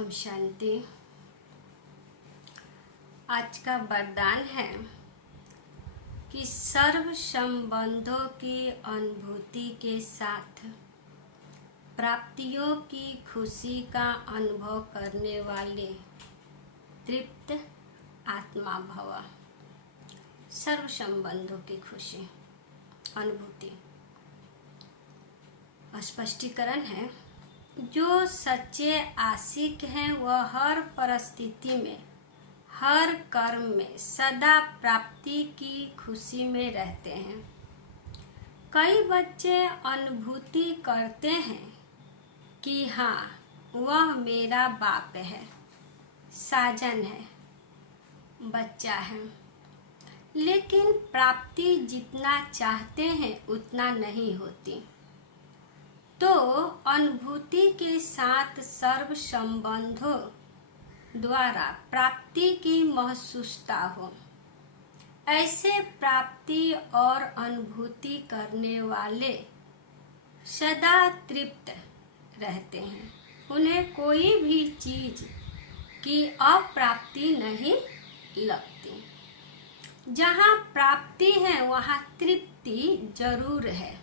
ओम शांति। आज का वरदान है कि सर्व संबंधों की अनुभूति के साथ प्राप्तियों की खुशी का अनुभव करने वाले तृप्त आत्मा भव। सर्व संबंधों की खुशी अनुभूति स्पष्टीकरण है। जो सच्चे आशिक हैं वह हर परिस्थिति में, हर कर्म में सदा प्राप्ति की खुशी में रहते हैं। कई बच्चे अनुभूति करते हैं कि हाँ, वह मेरा बाप है, साजन है, बच्चा है, लेकिन प्राप्ति जितना चाहते हैं उतना नहीं होती। तो अनुभूति के साथ सर्व संबंधों द्वारा प्राप्ति की महसूसता हो। ऐसे प्राप्ति और अनुभूति करने वाले सदा तृप्त रहते हैं। उन्हें कोई भी चीज की अप्राप्ति नहीं लगती। जहाँ प्राप्ति है वहाँ तृप्ति जरूर है।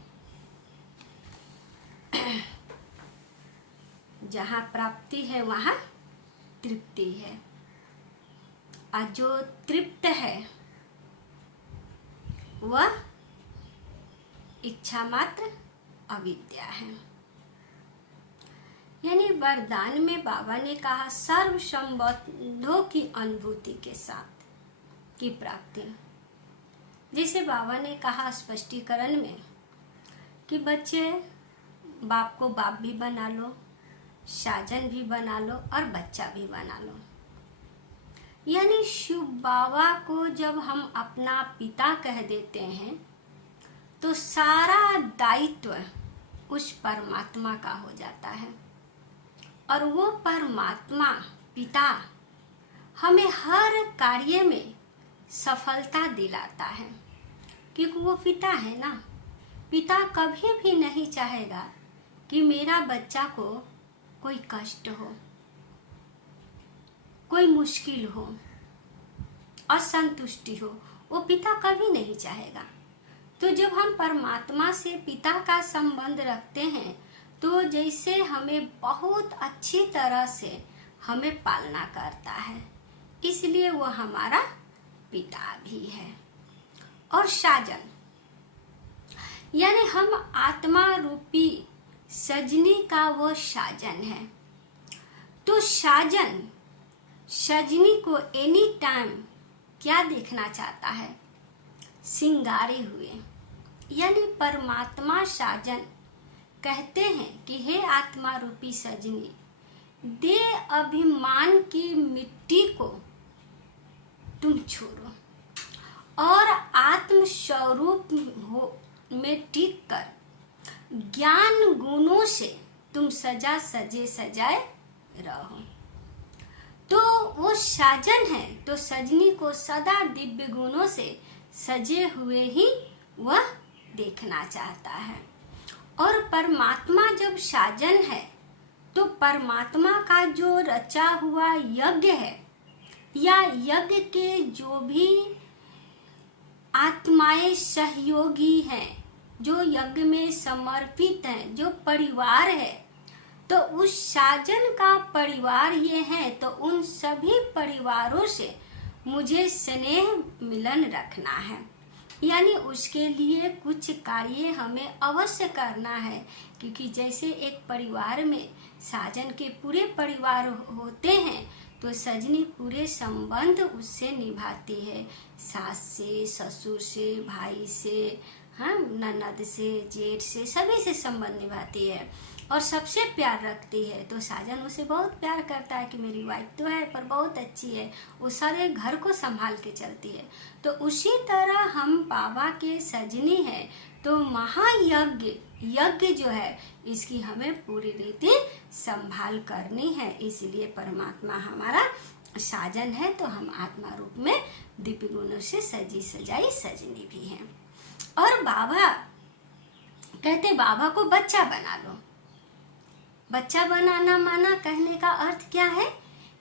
जहाँ प्राप्ति है वहाँ तृप्ति है, और जो तृप्त है वह इच्छा मात्र अविद्या है। यानी वरदान में बाबा ने कहा सर्व संबंधों की अनुभूति के साथ की प्राप्ति। जैसे बाबा ने कहा स्पष्टीकरण में कि बच्चे बाप को बाप भी बना लो, साजन भी बना लो और बच्चा भी बना लो। यानी शिव बाबा को जब हम अपना पिता कह देते हैं तो सारा दायित्व उस परमात्मा का हो जाता है, और वो परमात्मा पिता हमें हर कार्य में सफलता दिलाता है, क्योंकि वो पिता है ना। पिता कभी भी नहीं चाहेगा कि मेरा बच्चा को कोई कष्ट हो, कोई मुश्किल हो, असंतुष्टि हो। वो पिता कभी नहीं चाहेगा। तो जब हम परमात्मा से पिता का संबंध रखते हैं तो जैसे हमें बहुत अच्छी तरह से हमें पालना करता है, इसलिए वो हमारा पिता भी है। और साजन यानी हम आत्मा रूपी सजनी का वो साजन है। तो साजन सजनी को एनी टाइम क्या देखना चाहता है? सिंगारे हुए। यानी परमात्मा साजन कहते हैं कि हे आत्मा रूपी सजनी, दे अभिमान की मिट्टी को तुम छोड़ो और आत्म स्वरूप में टिक कर ज्ञान गुणों से तुम सजा सजे सजाए रहो। तो वो साजन है तो सजनी को सदा दिव्य गुणों से सजे हुए ही वह देखना चाहता है। और परमात्मा जब साजन है तो परमात्मा का जो रचा हुआ यज्ञ है या यज्ञ के जो भी आत्माएं सहयोगी हैं, जो यज्ञ में समर्पित हैं, जो परिवार है, तो उस साजन का परिवार ये है। तो उन सभी परिवारों से मुझे स्नेह मिलन रखना है। यानी उसके लिए कुछ कार्य हमें अवश्य करना है, क्योंकि जैसे एक परिवार में साजन के पूरे परिवार होते हैं तो सजनी पूरे संबंध उससे निभाती है। सास से, ससुर से, भाई से, हाँ, ननद से, जेठ से, सभी से संबंध निभाती है और सबसे प्यार रखती है। तो साजन उसे बहुत प्यार करता है कि मेरी वाइफ तो है पर बहुत अच्छी है, वो सारे घर को संभाल के चलती है। तो उसी तरह हम बाबा के सजनी है। तो महायज्ञ जो है इसकी हमें पूरी रीति संभाल करनी है। इसलिए परमात्मा हमारा साजन है तो हम आत्मा रूप में दिव्य गुणों से सजी सजाई सजनी भी हैं। और बाबा कहते बाबा को बच्चा बना लो। बच्चा बनाना माना कहने का अर्थ क्या है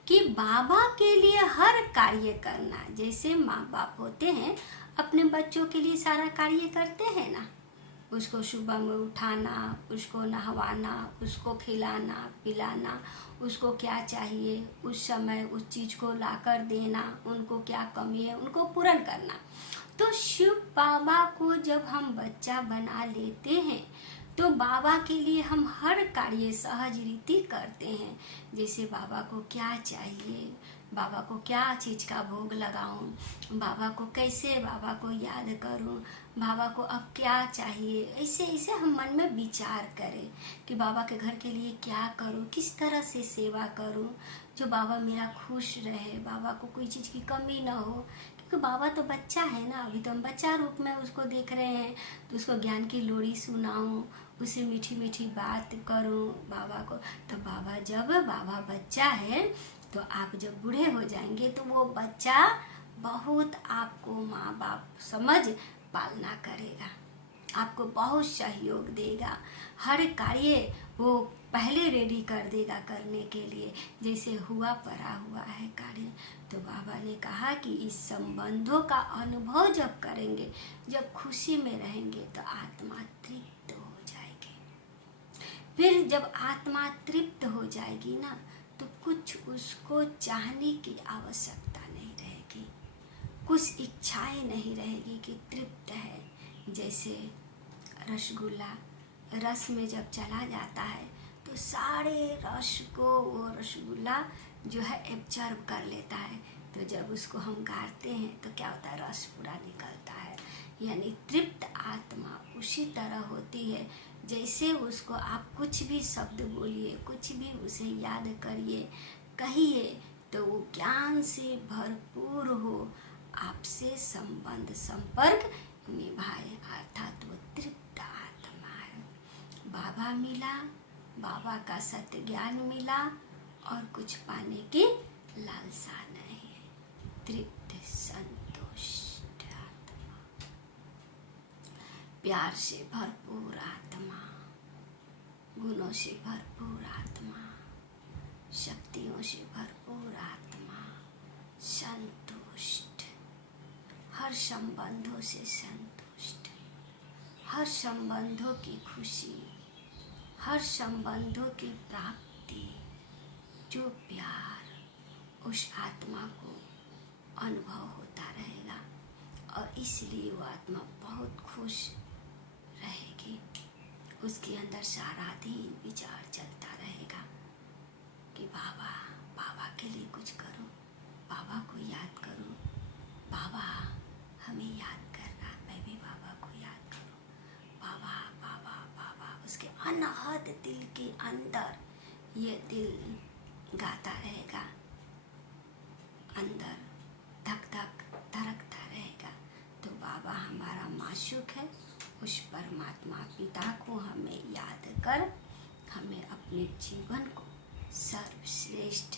कि बाबा के लिए हर कार्य करना। जैसे माँ बाप होते हैं अपने बच्चों के लिए सारा कार्य करते हैं ना, उसको सुबह में उठाना, उसको नहवाना, उसको खिलाना पिलाना, उसको क्या चाहिए उस समय उस चीज़ को लाकर देना, उनको क्या कमी है उनको पूर्ण करना। तो शिव बाबा को जब हम बच्चा बना लेते हैं तो बाबा के लिए हम हर कार्य सहज रीति करते हैं। जैसे बाबा को क्या चाहिए, बाबा को क्या चीज़ का भोग लगाऊं, बाबा को कैसे बाबा को याद करूं, बाबा को अब क्या चाहिए, ऐसे ऐसे हम मन में विचार करें कि बाबा के घर के लिए क्या करूं, किस तरह से सेवा करूं जो बाबा मेरा खुश रहे, बाबा को कोई चीज़ की कमी ना हो। क्योंकि बाबा तो बच्चा है ना, अभी तो हम बच्चा रूप में उसको देख रहे हैं, तो उसको ज्ञान की लोरी सुनाऊं, उसे मीठी मीठी बात करूं बाबा को। तो बाबा जब बाबा बच्चा है तो आप जब बूढ़े हो जाएंगे तो वो बच्चा बहुत आपको माँ बाप समझ पालना करेगा, आपको बहुत सहयोग देगा, हर कार्य वो पहले रेडी कर देगा करने के लिए, जैसे हुआ पड़ा हुआ है कार्य। तो बाबा ने कहा कि इस संबंधों का अनुभव जब करेंगे, जब खुशी में रहेंगे तो आत्मा तृप्त हो जाएगी। फिर जब आत्मा तृप्त हो जाएगी ना तो कुछ उसको चाहने की आवश्यकता नहीं रहेगी, कुछ इच्छाएं नहीं रहेगी कि तृप्त है। जैसे रसगुल्ला रस में जब चला जाता है तो सारे रस को वो रसगुल्ला जो है एब्जॉर्ब कर लेता है। तो जब उसको हम गाड़ते हैं तो क्या होता है, रस पूरा निकलता है। यानी तृप्त आत्मा उसी तरह होती है जैसे उसको आप कुछ भी शब्द बोलिए, कुछ भी उसे याद करिए, कहिए तो वो ज्ञान से भरपूर हो, आपसे संबंध संपर्क निभाए, अर्थात वो तृप्त आत्मा है। बाबा मिला, बाबा का सत्य ज्ञान मिला और कुछ पाने की लालसा नहीं है, तृप्त संतुष्ट आत्मा, प्यार से भरपूर आत्मा, गुणों से भरपूर आत्मा, शक्तियों से भरपूर आत्मा, संतुष्ट, हर संबंधों से संतुष्ट, हर संबंधों की खुशी, हर संबंधों की प्राप्ति, जो प्यार उस आत्मा को अनुभव होता रहेगा और इसलिए वो आत्मा बहुत खुश रहेगी। उसके अंदर सारा दिन विचार चलता रहेगा कि बाबा बाबा के लिए कुछ करो, बाबा को याद करो, बाबा हमें याद कर रहा, मैं भी बाबा को याद करूं, बाबा बाबा बाबा। उसके अनहद दिल के अंदर ये दिल गाता रहेगा, अंदर धक धक धड़कता रहेगा। तो बाबा हमारा माशूक है, उस परमात्मा पिता को हमें याद कर हमें अपने जीवन को सर्वश्रेष्ठ